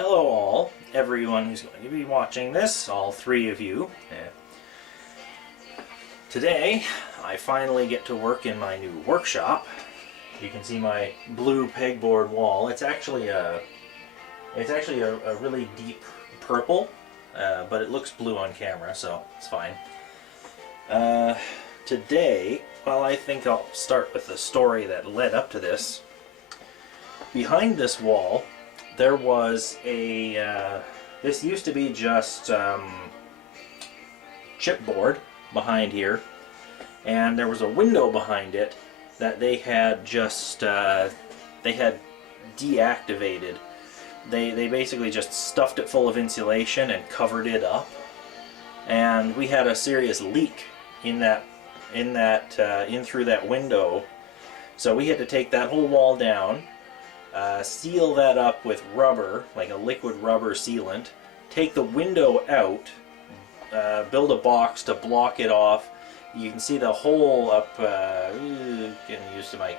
Hello all, everyone who's going to be watching this, all three of you. Today, I finally get to work in my new workshop. You can see my blue pegboard wall. It's actually a really deep purple, but it looks blue on camera, so it's fine. Today, well, I think I'll start with the story that led up to this. Behind this wall, there was a, this used to be just chipboard behind here, and there was a window behind it that they had just, they had deactivated. They basically just stuffed it full of insulation and covered it up, and we had a serious leak in through that window, so we had to take that whole wall down, seal that up with rubber, like a liquid rubber sealant, take the window out, build a box to block it off. You can see the hole up, getting used to my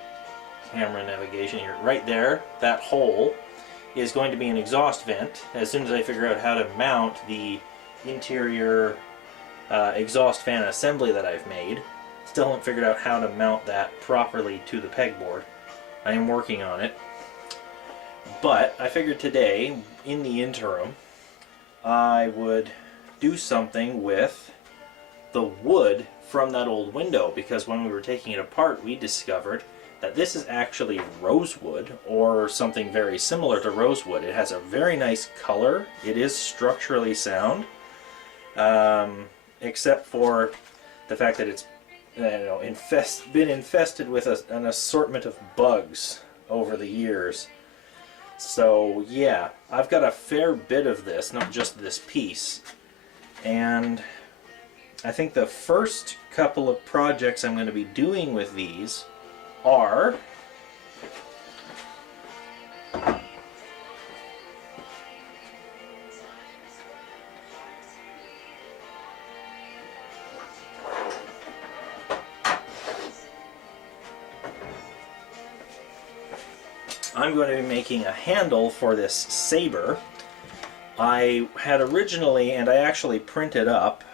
camera navigation here, right there. That hole is going to be an exhaust vent. As soon as I figure out how to mount the interior exhaust fan assembly that I've made, still haven't figured out how to mount that properly to the pegboard. I am working on it. But I figured today, in the interim, I would do something with the wood from that old window, because when we were taking it apart, we discovered that this is actually rosewood, or something very similar to rosewood. It has a very nice color. It is structurally sound, except for the fact that it's been infested with an assortment of bugs over the years. So yeah, I've got a fair bit of this, not just this piece. And I think the first couple of projects I'm going to be doing with these are I'm going to be making a handle for this saber. I had originally, and I actually printed up,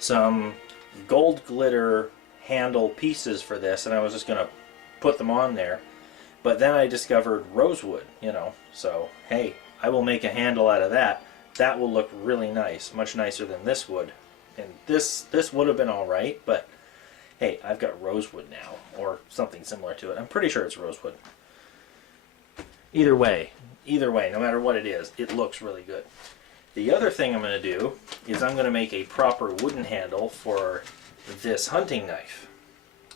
some gold glitter handle pieces for this, and I was just going to put them on there. But then I discovered rosewood, so hey, I will make a handle out of that. That will look really nice, much nicer than this would. And this would have been alright, but hey, I've got rosewood now, or something similar to it. I'm pretty sure it's rosewood. Either way, no matter what it is, it looks really good. The other thing I'm going to do is I'm going to make a proper wooden handle for this hunting knife.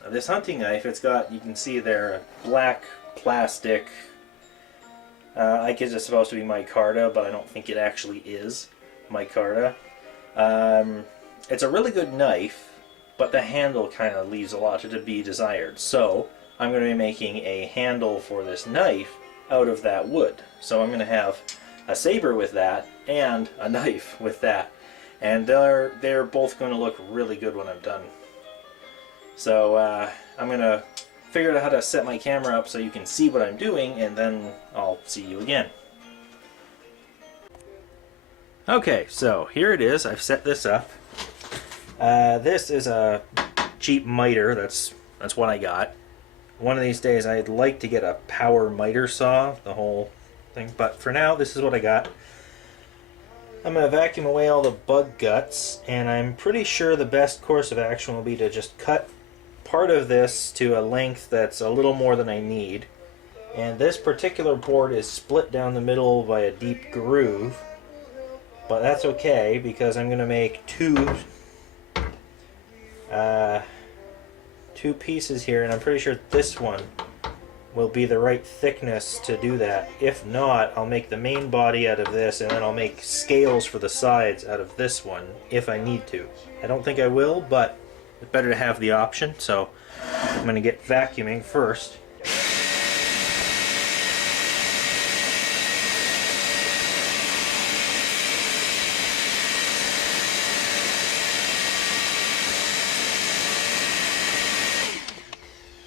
Now, this hunting knife, it's got, you can see there, a black plastic, I guess it's supposed to be micarta, but I don't think it actually is micarta. It's a really good knife, but the handle kind of leaves a lot to be desired. So I'm going to be making a handle for this knife out of that wood. So I'm going to have a saber with that and a knife with that. And they're both going to look really good when I'm done. So I'm going to figure out how to set my camera up so you can see what I'm doing, and then I'll see you again. Okay, so here it is. I've set this up. This is a cheap miter. That's what I got. One of these days I'd like to get a power miter saw, the whole thing, but for now this is what I got. I'm going to vacuum away all the bug guts, and I'm pretty sure the best course of action will be to just cut part of this to a length that's a little more than I need. And this particular board is split down the middle by a deep groove, but that's okay because I'm going to make two pieces here, and I'm pretty sure this one will be the right thickness to do that. If not, I'll make the main body out of this, and then I'll make scales for the sides out of this one if I need to. I don't think I will, but it's better to have the option, so I'm going to get vacuuming first.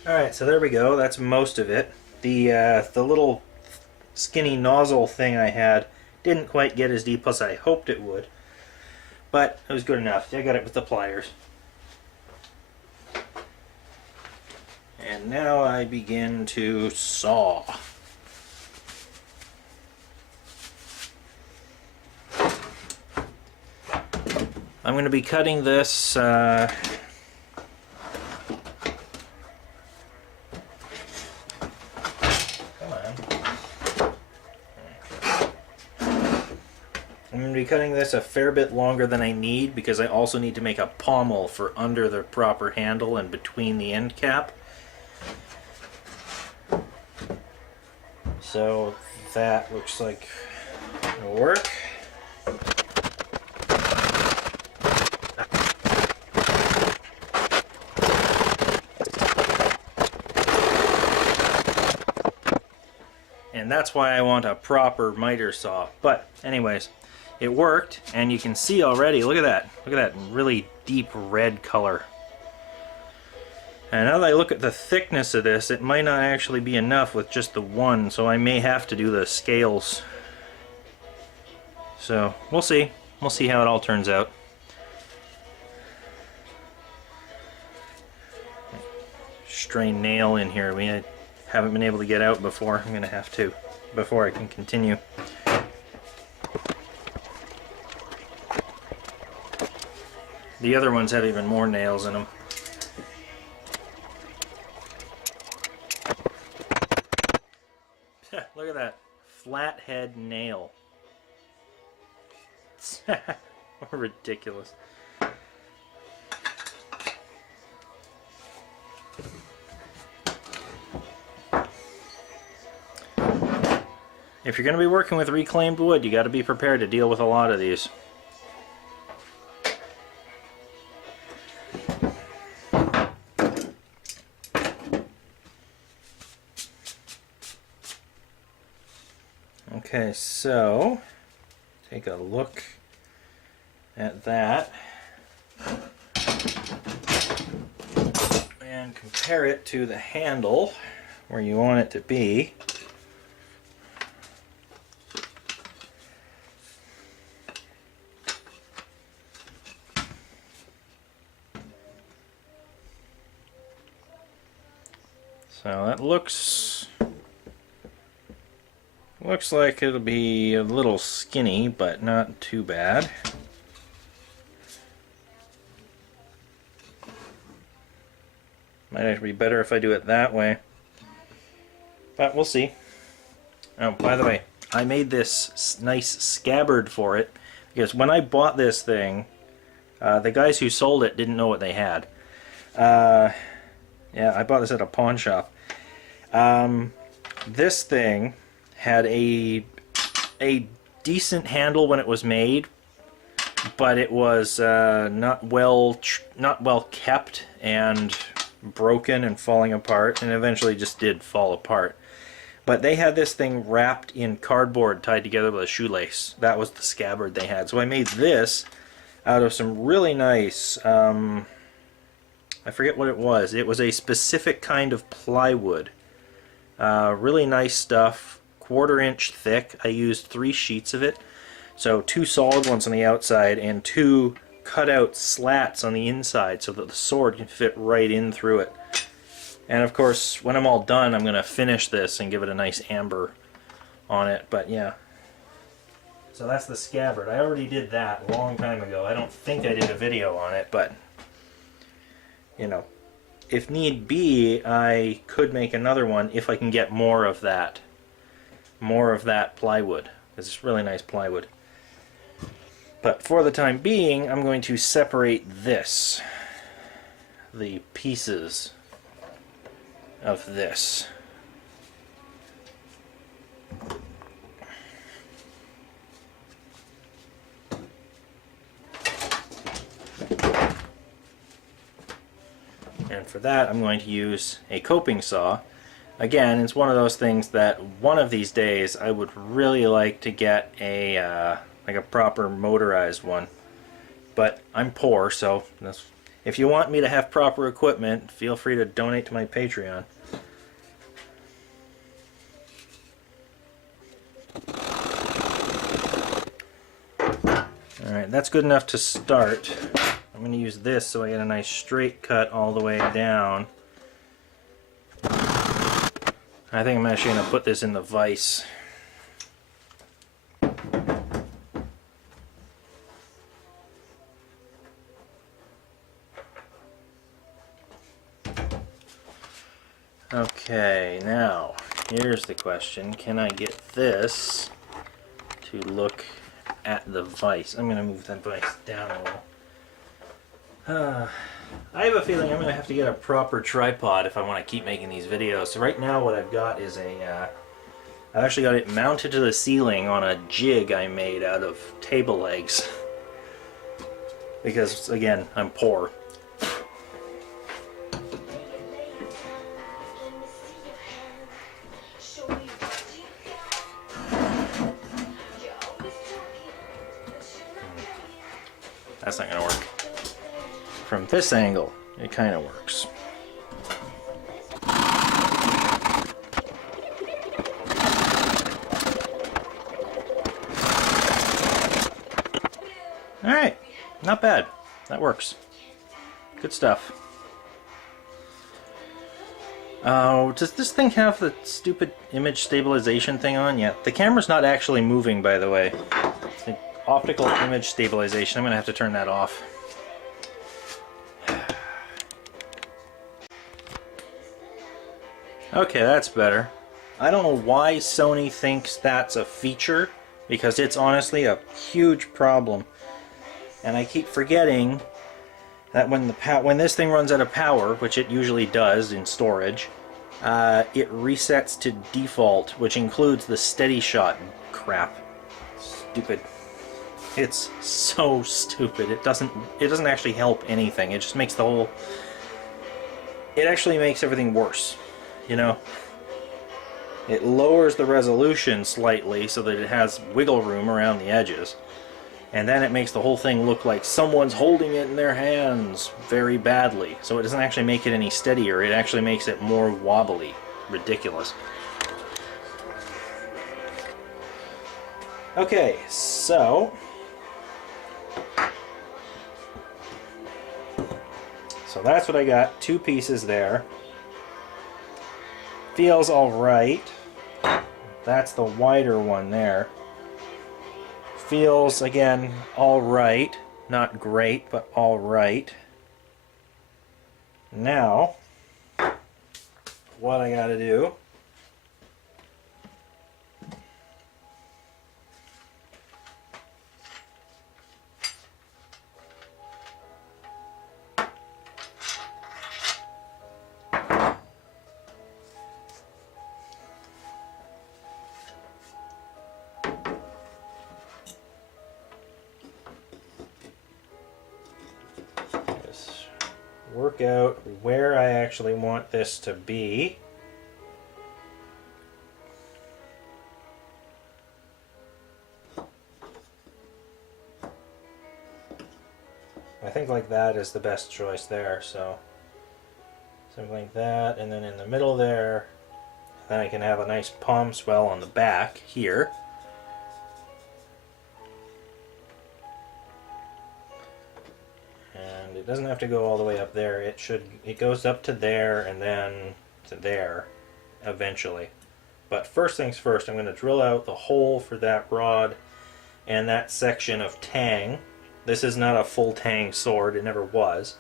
Alright, so there we go. That's most of it. The little skinny nozzle thing I had didn't quite get as deep as I hoped it would, but it was good enough. I got it with the pliers. And now I begin to saw. I'm going to be cutting this I'm going to be cutting this a fair bit longer than I need, because I also need to make a pommel for under the proper handle and between the end cap. So that looks like it'll work. And that's why I want a proper miter saw. But anyways, it worked, and you can see already, look at that really deep red color. And now that I look at the thickness of this, it might not actually be enough with just the one, so I may have to do the scales. So we'll see. We'll see how it all turns out. Stray nail in here. We haven't been able to get out before. I'm gonna have to before I can continue. The other ones have even more nails in them. Look at that flathead nail. Ridiculous. If you're going to be working with reclaimed wood, you got to be prepared to deal with a lot of these. Okay, so take a look at that and compare it to the handle where you want it to be. So that looks like it'll be a little skinny, but not too bad. Might actually be better if I do it that way, but we'll see. Oh, by the way, I made this nice scabbard for it because when I bought this thing, the guys who sold it didn't know what they had. Yeah, I bought this at a pawn shop. This thing had a decent handle when it was made, but it was not well kept and broken and falling apart, and eventually just did fall apart. But they had this thing wrapped in cardboard tied together with a shoelace. That was the scabbard they had. So I made this out of some really nice, I forget what it was. It was a specific kind of plywood. Really nice stuff. 1/4 inch thick. I used 3 sheets of it. So 2 solid ones on the outside and 2 cut out slats on the inside so that the sword can fit right in through it. And of course, when I'm all done, I'm going to finish this and give it a nice amber on it. But yeah. So that's the scabbard. I already did that a long time ago. I don't think I did a video on it, but you know, if need be, I could make another one if I can get more of that plywood, because it's really nice plywood. But for the time being, I'm going to separate the pieces of this. And for that, I'm going to use a coping saw. Again, it's one of those things that one of these days I would really like to get a like a proper motorized one. But I'm poor, so if you want me to have proper equipment, feel free to donate to my Patreon. Alright, that's good enough to start. I'm going to use this so I get a nice straight cut all the way down. I think I'm actually going to put this in the vise. Okay, now here's the question. Can I get this to look at the vise? I'm going to move that vise down a little. I have a feeling I'm going to have to get a proper tripod if I want to keep making these videos. So right now what I've got is I've actually got it mounted to the ceiling on a jig I made out of table legs. Because, again, I'm poor. That's not going to work. From this angle, it kind of works. Alright, not bad. That works. Good stuff. Oh, does this thing have the stupid image stabilization thing on? Yeah, the camera's not actually moving, by the way. The optical image stabilization, I'm going to have to turn that off. Okay, that's better. I don't know why Sony thinks that's a feature, because it's honestly a huge problem. And I keep forgetting that when this thing runs out of power, which it usually does in storage, it resets to default, which includes the steady shot crap. Stupid. It's so stupid. It doesn't actually help anything. It just makes the whole... It actually makes everything worse. You know, it lowers the resolution slightly so that it has wiggle room around the edges, and then it makes the whole thing look like someone's holding it in their hands very badly. So it doesn't actually make it any steadier, it actually makes it more wobbly. Ridiculous. Okay, so that's what I got, 2 pieces there. Feels alright. That's the wider one there. Feels, again, alright. Not great, but alright. Now, what I gotta do work out where I actually want this to be. I think like that is the best choice there, so something like that, and then in the middle there, then I can have a nice palm swell on the back here. It doesn't have to go all the way up there. It goes up to there and then to there eventually. But first things first, I'm going to drill out the hole for that rod and that section of tang. This is not a full tang sword, it never was.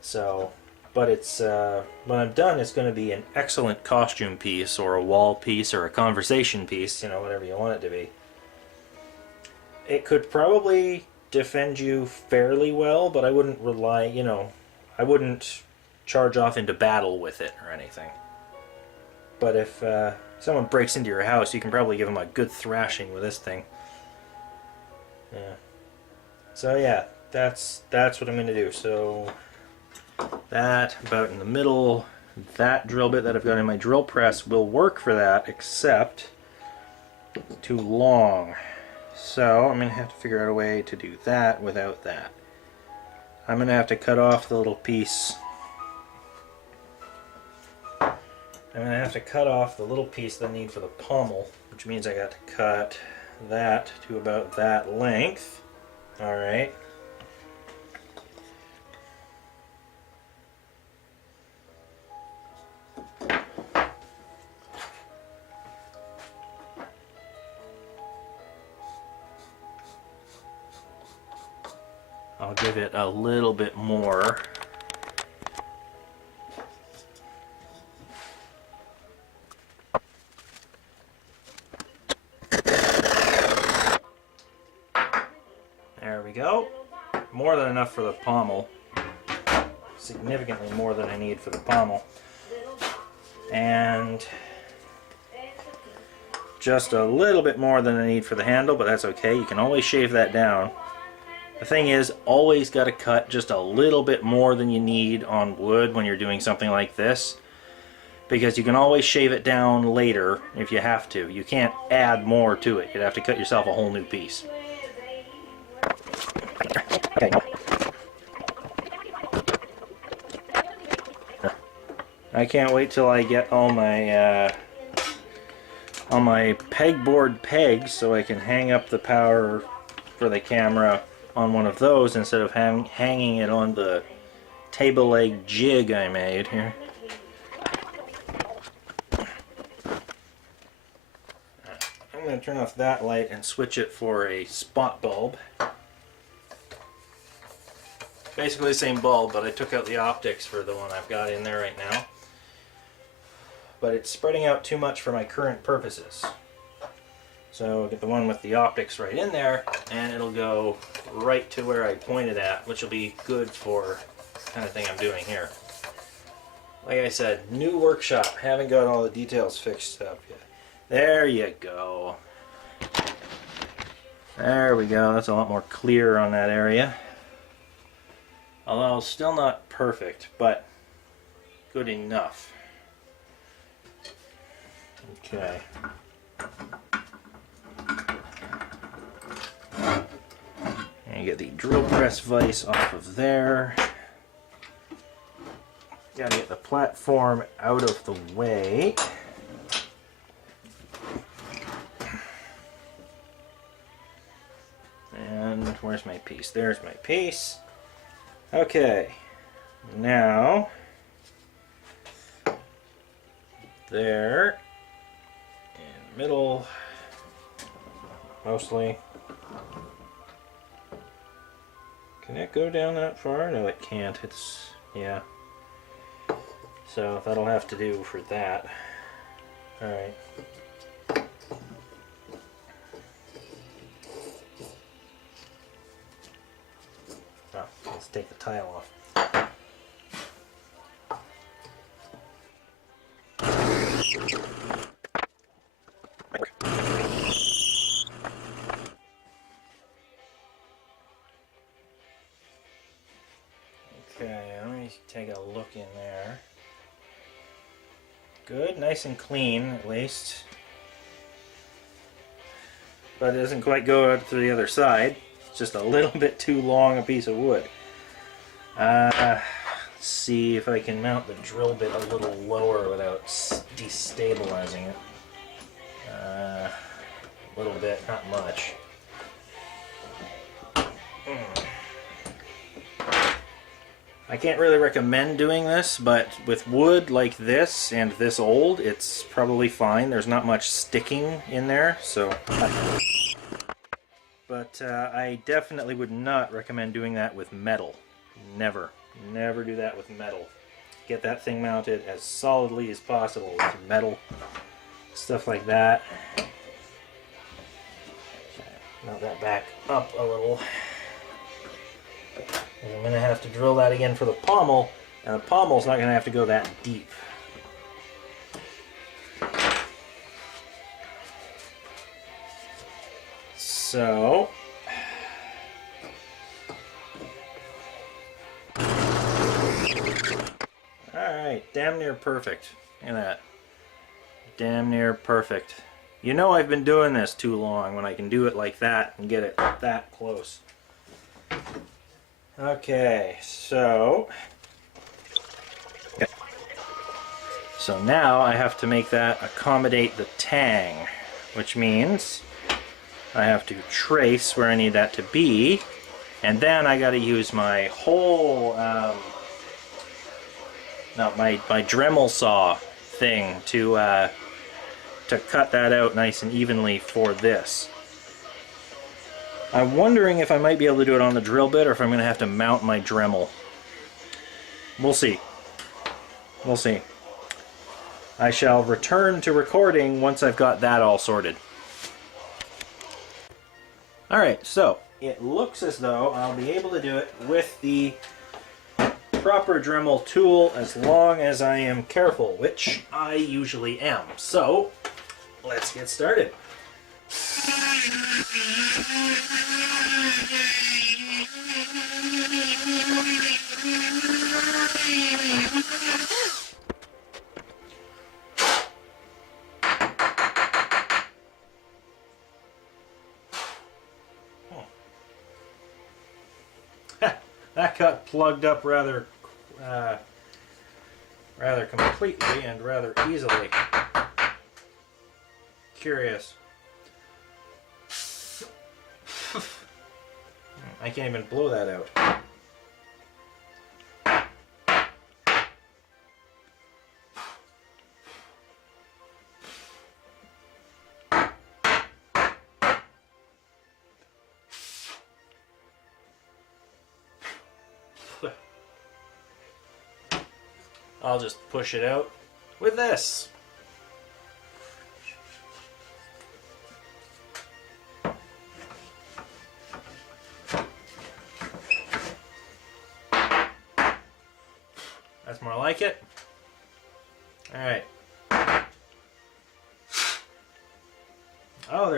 So, but it's when I'm done, it's going to be an excellent costume piece or a wall piece or a conversation piece, you know, whatever you want it to be. It could probably defend you fairly well, but I wouldn't rely, you know, I wouldn't charge off into battle with it or anything. But if someone breaks into your house, you can probably give them a good thrashing with this thing. Yeah. So yeah, that's what I'm going to do. So that about in the middle, that drill bit that I've got in my drill press will work for that, except it's too long. So I'm going to have to figure out a way to do that without that. I'm going to have to cut off the little piece. I'm going to have to cut off the little piece that I need for the pommel, which means I got to cut that to about that length. All right. I'll give it a little bit more. There we go. More than enough for the pommel. Significantly more than I need for the pommel. And just a little bit more than I need for the handle, but that's okay. You can always shave that down. The thing is, always got to cut just a little bit more than you need on wood when you're doing something like this, because you can always shave it down later if you have to. You can't add more to it. You'd have to cut yourself a whole new piece. Okay. I can't wait till I get all my pegboard pegs so I can hang up the power for the camera on one of those instead of hanging it on the table leg jig I made here. I'm going to turn off that light and switch it for a spot bulb. Basically the same bulb, but I took out the optics for the one I've got in there right now. But it's spreading out too much for my current purposes. So I'll get the one with the optics right in there, and it'll go right to where I pointed at, which will be good for the kind of thing I'm doing here. Like I said, new workshop. Haven't got all the details fixed up yet. There you go. There we go. That's a lot more clear on that area. Although still not perfect, but good enough. Okay. And get the drill press vise off of there. Gotta get the platform out of the way. And where's my piece? There's my piece. Okay. Now, there, in the middle, mostly. Can it go down that far? No, it can't. It's, yeah. So that'll have to do for that. Alright. Oh, let's take the tile off. Okay, let me take a look in there. Good, nice and clean at least. But it doesn't quite go out to the other side. It's just a little bit too long a piece of wood. Let's see if I can mount the drill bit a little lower without destabilizing it. A little bit, not much. I can't really recommend doing this, but with wood like this and this old, it's probably fine. There's not much sticking in there, so. But I definitely would not recommend doing that with metal. Never. Never do that with metal. Get that thing mounted as solidly as possible with metal. Stuff like that. Mount that back up a little. And I'm going to have to drill that again for the pommel, and the pommel's not going to have to go that deep. So, alright, damn near perfect. Look at that. Damn near perfect. You know I've been doing this too long when I can do it like that and get it that close. Okay, so now I have to make that accommodate the tang, which means I have to trace where I need that to be And then I got to use my whole, my Dremel saw thing to cut that out nice and evenly for this. I'm wondering if I might be able to do it on the drill bit or if I'm going to have to mount my Dremel. We'll see. We'll see. I shall return to recording once I've got that all sorted. Alright, so it looks as though I'll be able to do it with the proper Dremel tool as long as I am careful, which I usually am. So, let's get started. That got plugged up rather completely and rather easily. Curious. I can't even blow that out. I'll just push it out with this. That's more like it. All right. Oh,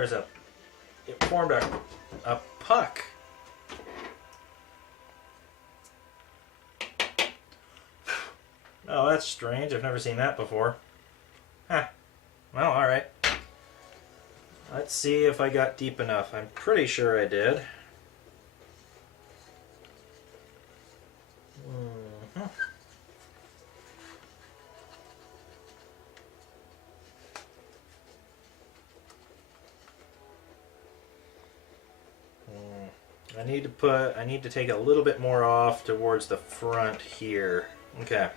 it formed a puck. Oh, that's strange. I've never seen that before. Huh. Well, alright. Let's see if I got deep enough. I'm pretty sure I did. I need to take a little bit more off towards the front here. Okay.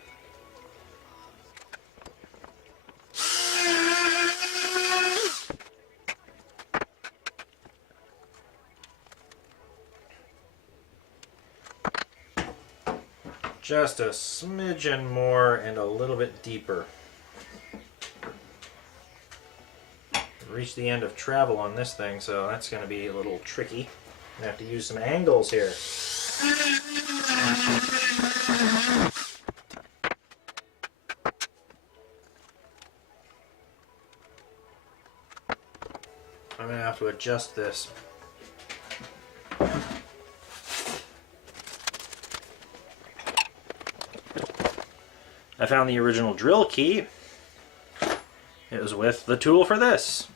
Just a smidgen more and a little bit deeper. Reached the end of travel on this thing, so that's going to be a little tricky. I'm going to have to use some angles here. I'm going to have to adjust this. I found the original drill key. It was with the tool for this.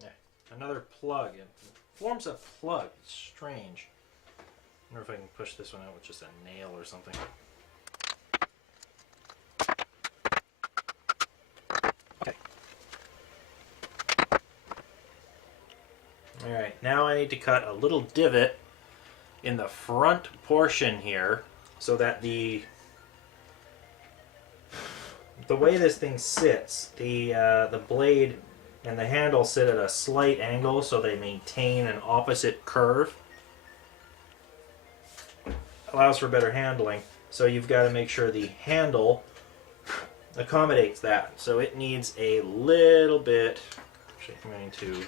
Yeah, another plug. It forms a plug. It's strange. I wonder if I can push this one out with just a nail or something. Okay. Alright, now I need to cut a little divot in the front portion here so that the way this thing sits, the blade and the handle sit at a slight angle so they maintain an opposite curve. Allows for better handling, so you've got to make sure the handle accommodates that. So it needs a little bit. Actually, I'm going to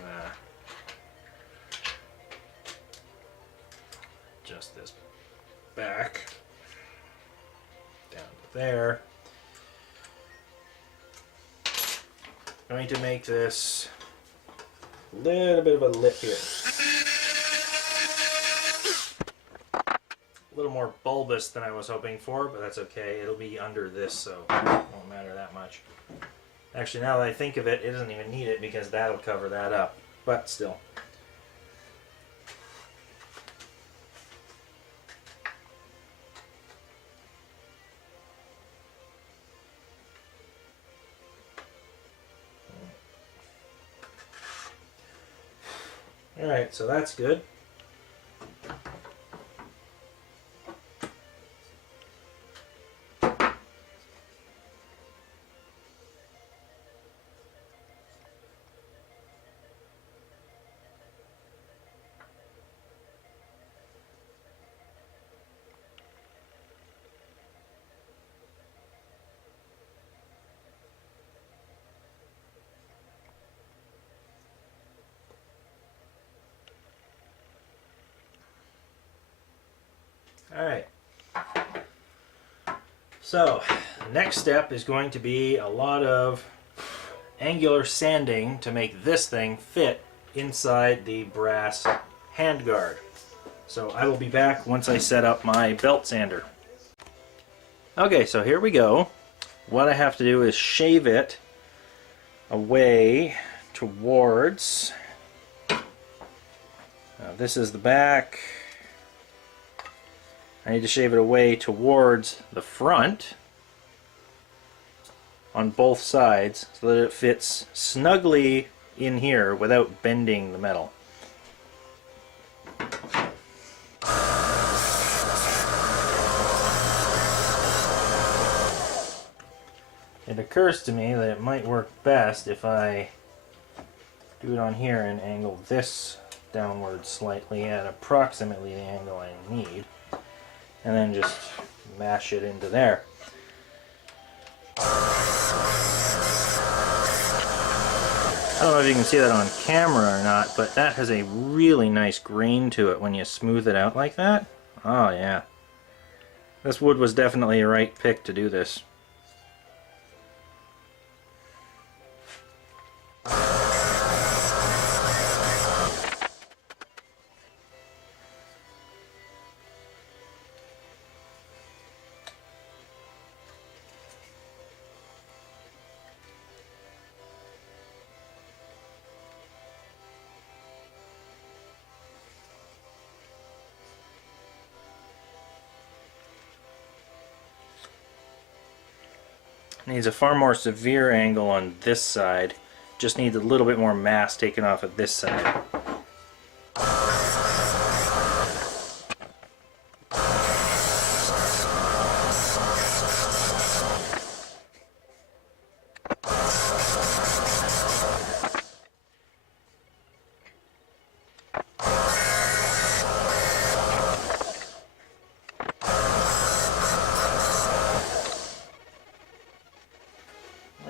adjust this back down to there. I'm going to make this a little bit of a lip here. A little more bulbous than I was hoping for, but that's okay. It'll be under this, so it won't matter that much. Actually, now that I think of it, it doesn't even need it because that'll cover that up. But still. Alright, so that's good. Alright, so the next step is going to be a lot of angular sanding to make this thing fit inside the brass handguard. So I will be back once I set up my belt sander. Okay, so here we go. What I have to do is shave it away towards, this is the back. I need to shave it away towards the front on both sides so that it fits snugly in here without bending the metal. It occurs to me that it might work best if I do it on here and angle this downward slightly at approximately the angle I need, and then just mash it into there. I don't know if you can see that on camera or not, but that has a really nice grain to it when you smooth it out like that. Oh yeah. This wood was definitely a right pick to do this. Needs a far more severe angle on this side. Just needs a little bit more mass taken off of this side.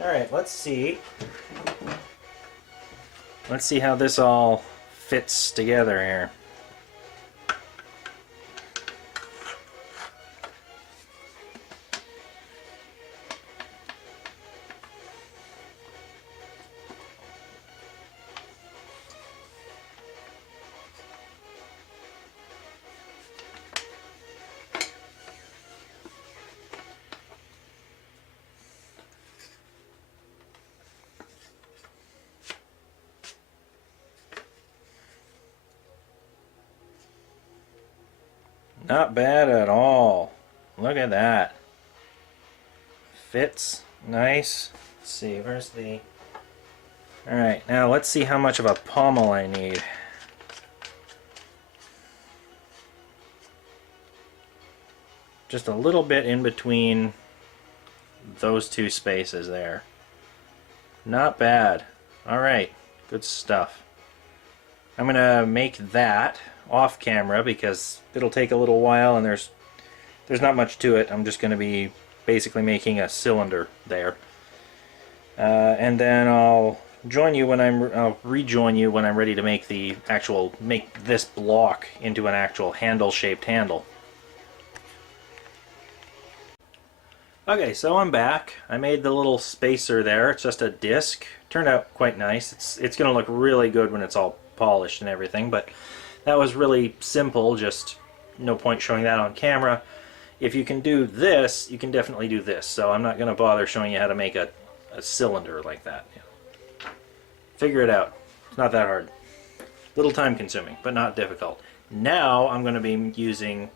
Alright, let's see. Let's see how this all fits together here. Not bad at all. Look at that. Fits nice. Let's see, where's the... Alright, now let's see how much of a pommel I need. Just a little bit in between those two spaces there. Not bad. Alright, good stuff. I'm gonna make that off camera because it'll take a little while and there's not much to it. I'm just going to be basically making a cylinder there, and then I'll rejoin you when I'm ready to make this block into an actual handle shaped handle. Okay, so I'm back. I made the little spacer there. It's just a disc. Turned out quite nice. It's going to look really good when it's all polished and everything, but that was really simple, just no point showing that on camera. If you can do this, you can definitely do this, so I'm not going to bother showing you how to make a cylinder like that. Figure it out. It's not that hard. Little time consuming, but not difficult. Now I'm going to be using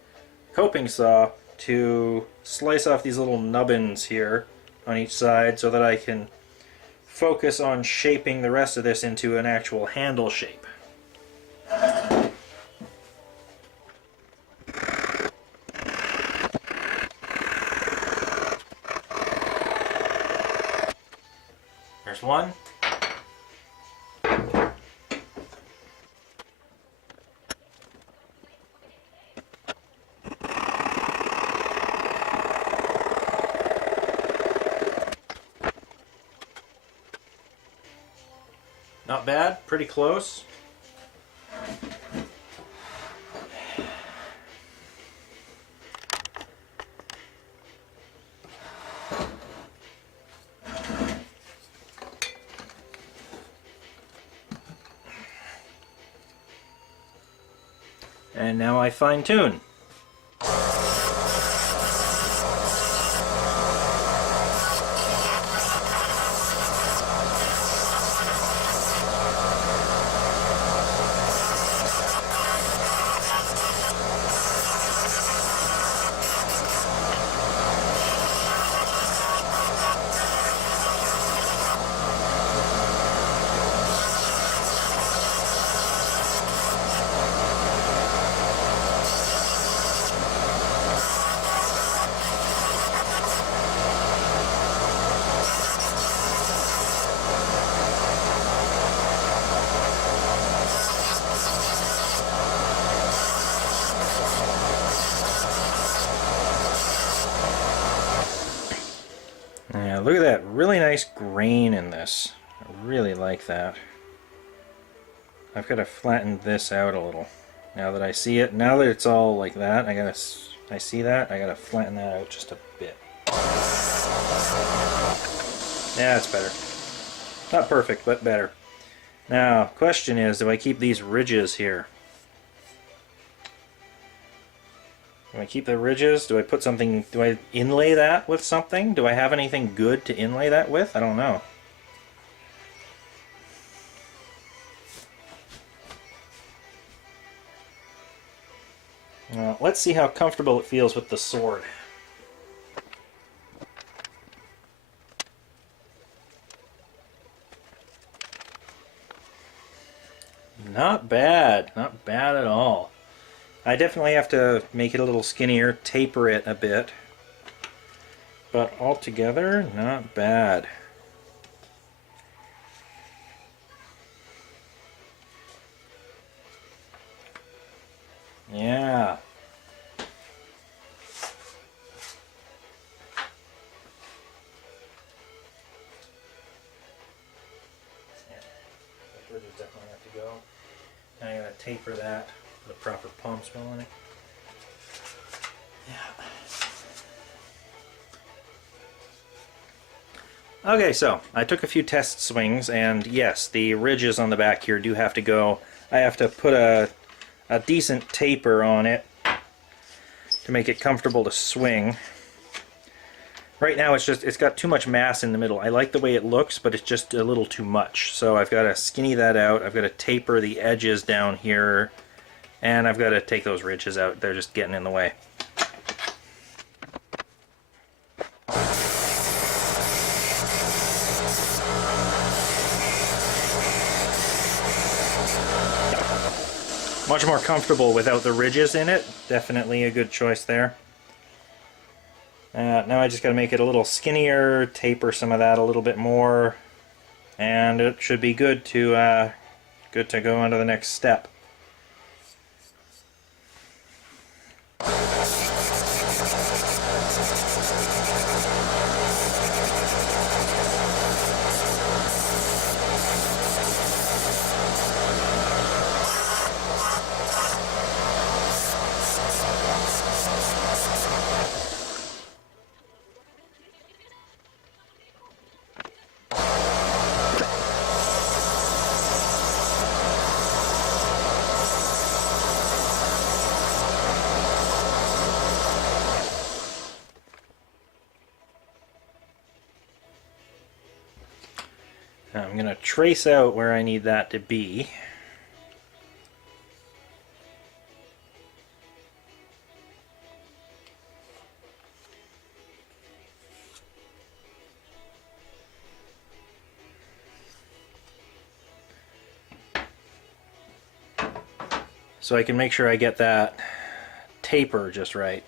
a coping saw to slice off these little nubbins here on each side so that I can focus on shaping the rest of this into an actual handle shape. There's one. Not bad, pretty close. And now I fine tune. Yeah, look at that really nice grain in this. I really like that. I've got to flatten this out a little. Now that I see it, now that it's all like that, I see that, I gotta flatten that out just a bit. Yeah, it's better. Not perfect, but better. Now, question is, do I keep these ridges here? Do I keep the ridges? Do I put something, do I inlay that with something? Do I have anything good to inlay that with? I don't know. Let's see how comfortable it feels with the sword. Not bad. Not bad at all. I definitely have to make it a little skinnier, taper it a bit. But altogether, not bad. Yeah. Those ridges definitely have to go. Now I gotta taper that with the proper palm swell on it. Yeah. Okay, so I took a few test swings, and yes, the ridges on the back here do have to go. I have to put a decent taper on it to make it comfortable to swing. Right now it's got too much mass in the middle. I like the way it looks, but it's just a little too much. So I've got to skinny that out. I've got to taper the edges down here, and I've got to take those ridges out. They're just getting in the way. Much more comfortable without the ridges in it. Definitely a good choice there. Now I just got to make it a little skinnier, taper some of that a little bit more, and it should be good to go on to the next step. Now I'm going to trace out where I need that to be. So I can make sure I get that taper just right.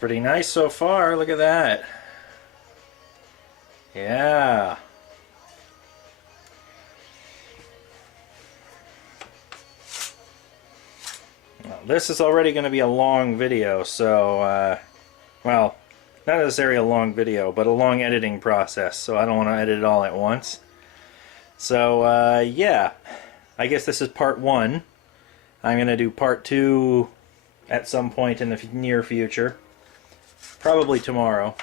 Pretty nice so far. Look at that. Yeah. Well, this is already going to be a long video, so, well, not necessarily a long video, but a long editing process, so I don't want to edit it all at once. So, yeah. I guess this is part 1. I'm going to do part 2 at some point in the near future. Probably tomorrow.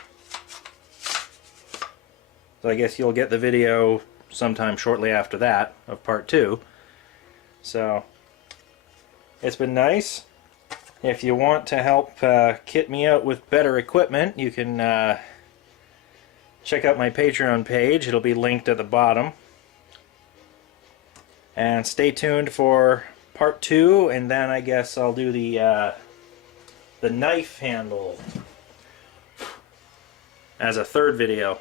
So I guess you'll get the video sometime shortly after that of part 2. So it's been nice. If you want to help kit me out with better equipment, you can check out my Patreon page. It'll be linked at the bottom. And stay tuned for part 2, and then I guess I'll do the knife handle as a third video.